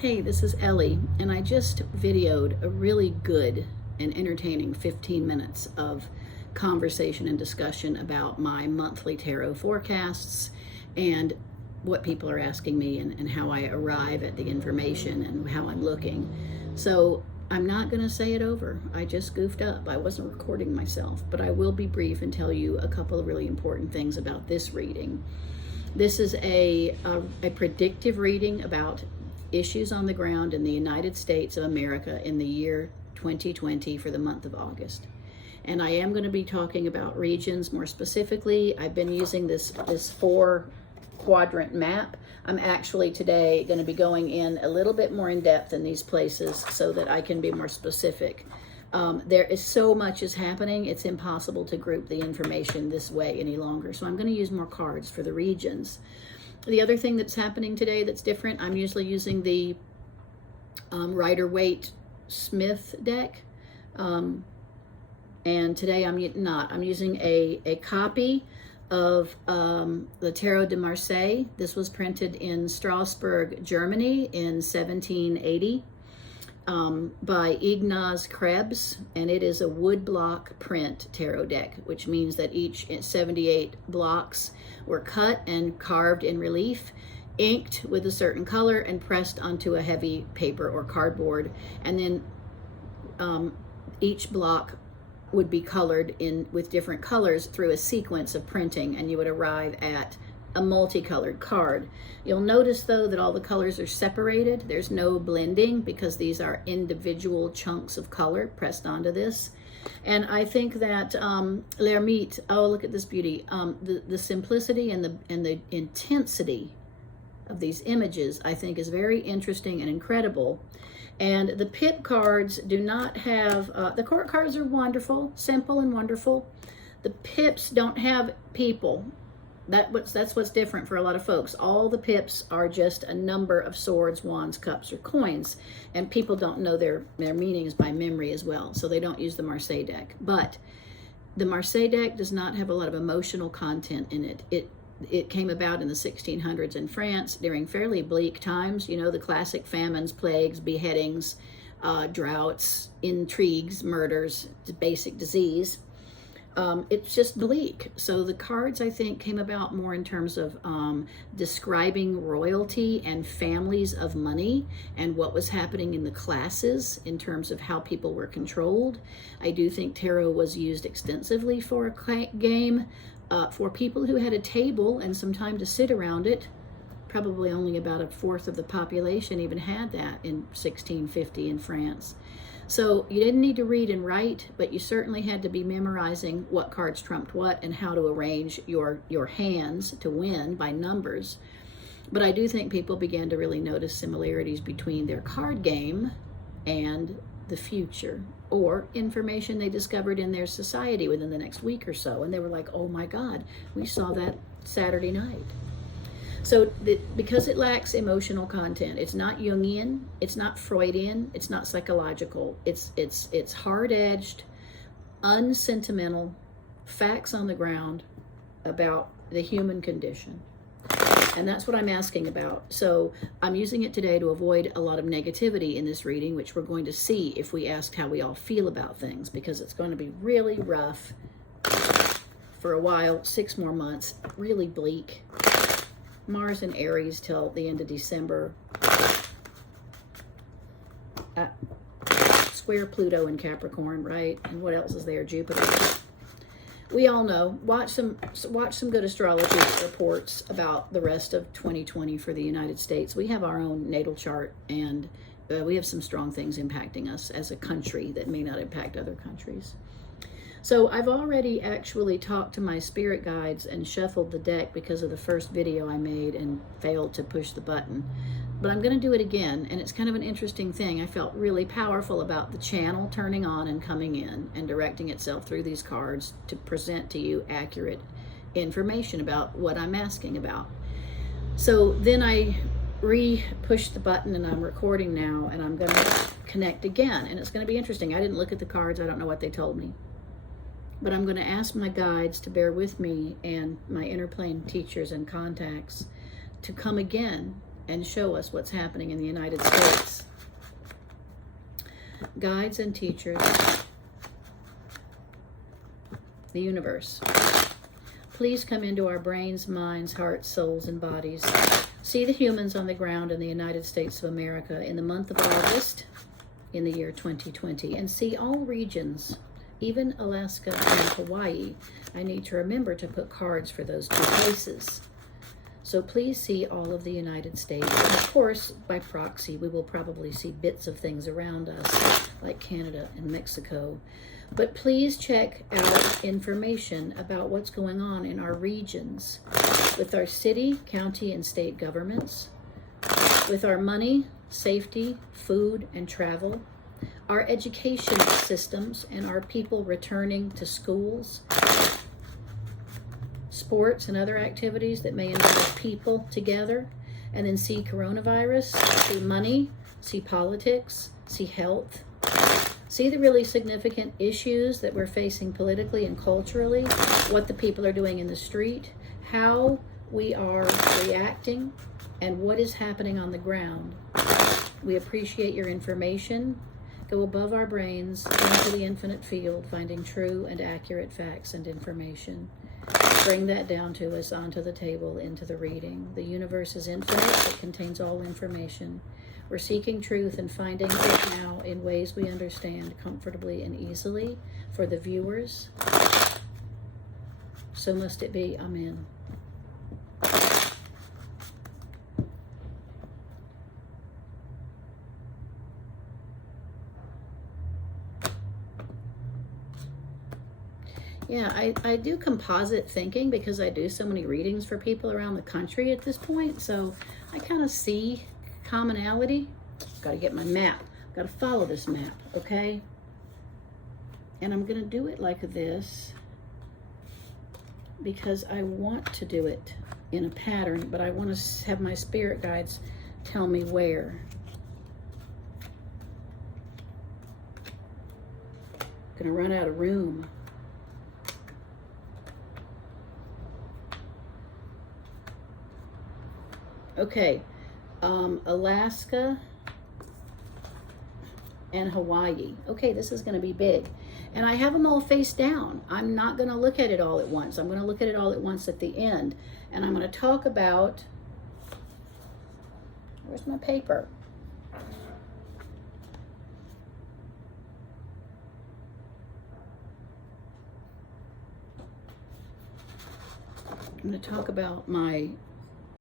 Hey, this is Ellie, and I just videoed a really good and entertaining 15 minutes of conversation and discussion about my monthly tarot forecasts and what people are asking me and how I arrive at the information and how I'm looking. So I'm not going to say it over. I just goofed up. I wasn't recording myself, but I will be brief and tell you a couple of really important things about this reading. This is a predictive reading about issues on the ground in the United States of America in the year 2020 for the month of August. And I am going to be talking about regions more specifically. I've been using this 4-quadrant map. I'm actually today going to be going in a little bit more in depth in these places so that I can be more specific. There is so much is happening, it's impossible to group the information this way any longer. So I'm going to use more cards for the regions. The other thing that's happening today that's different, I'm usually using the Rider-Waite Smith deck. And today I'm not. I'm using a copy of the Tarot de Marseille. This was printed in Strasbourg, Germany in 1780 by Ignaz Krebs, and it is a woodblock print tarot deck, which means that each 78 blocks were cut and carved in relief, inked with a certain color, and pressed onto a heavy paper or cardboard, and then each block would be colored in with different colors through a sequence of printing, and you would arrive at a multicolored card. You'll notice though that all the colors are separated. There's no blending because these are individual chunks of color pressed onto this. And I think that L'Ermite, oh look at this beauty, the simplicity and the intensity of these images I think is very interesting and incredible. And the pip cards do not have, the court cards are wonderful, simple and wonderful. The pips don't have people. That's what's different for a lot of folks. All the pips are just a number of swords, wands, cups, or coins, and people don't know their meanings by memory as well, so they don't use the Marseille deck. But the Marseille deck does not have a lot of emotional content in it. It came about in the 1600s in France during fairly bleak times, you know, the classic famines, plagues, beheadings, droughts, intrigues, murders, basic disease. It's just bleak. So the cards, I think, came about more in terms of describing royalty and families of money and what was happening in the classes in terms of how people were controlled. I do think tarot was used extensively for a game for people who had a table and some time to sit around it. Probably only about a fourth of the population even had that in 1650 in France. So you didn't need to read and write, but you certainly had to be memorizing what cards trumped what and how to arrange your hands to win by numbers. But I do think people began to really notice similarities between their card game and the future, or information they discovered in their society within the next week or so. And they were like, oh my God, we saw that Saturday night. So because it lacks emotional content, it's not Jungian, it's not Freudian, it's not psychological. It's hard-edged, unsentimental, facts on the ground about the human condition. And that's what I'm asking about. So I'm using it today to avoid a lot of negativity in this reading, which we're going to see if we ask how we all feel about things, because it's going to be really rough for a while, 6 more months, really bleak. Mars in Aries till the end of December. Square Pluto in Capricorn, right? And what else is there? Jupiter. We all know. Watch some good astrology reports about the rest of 2020 for the United States. We have our own natal chart, and we have some strong things impacting us as a country that may not impact other countries. So I've already actually talked to my spirit guides and shuffled the deck because of the first video I made and failed to push the button. But I'm going to do it again, and it's kind of an interesting thing. I felt really powerful about the channel turning on and coming in and directing itself through these cards to present to you accurate information about what I'm asking about. So then I re-pushed the button and I'm recording now, and I'm going to connect again, and it's going to be interesting. I didn't look at the cards. I don't know what they told me. But I'm going to ask my guides to bear with me and my inner plane teachers and contacts to come again and show us what's happening in the United States. Guides and teachers, the universe, please come into our brains, minds, hearts, souls, and bodies. See the humans on the ground in the United States of America in the month of August in the year 2020, and see all regions, even Alaska and Hawaii. I need to remember to put cards for those two places. So please see all of the United States. And of course, by proxy, we will probably see bits of things around us, like Canada and Mexico. But please check out information about what's going on in our regions, with our city, county, and state governments, with our money, safety, food, and travel, our education systems, and our people returning to schools, sports and other activities that may involve people together, and then see coronavirus, see money, see politics, see health, see the really significant issues that we're facing politically and culturally, what the people are doing in the street, how we are reacting, and what is happening on the ground. We appreciate your information. Go above our brains into the infinite field, finding true and accurate facts and information. Bring that down to us, onto the table, into the reading. The universe is infinite. It contains all information. We're seeking truth and finding it now in ways we understand comfortably and easily for the viewers. So must it be. Amen. Yeah, I do composite thinking because I do so many readings for people around the country at this point. So I kind of see commonality. Got to get my map. Got to follow this map, okay? And I'm going to do it like this because I want to do it in a pattern, but I want to have my spirit guides tell me where. Going to run out of room. Okay, Alaska and Hawaii. Okay, this is going to be big. And I have them all face down. I'm not going to look at it all at once. I'm going to look at it all at once at the end. And I'm going to talk about, where's my paper? I'm going to talk about my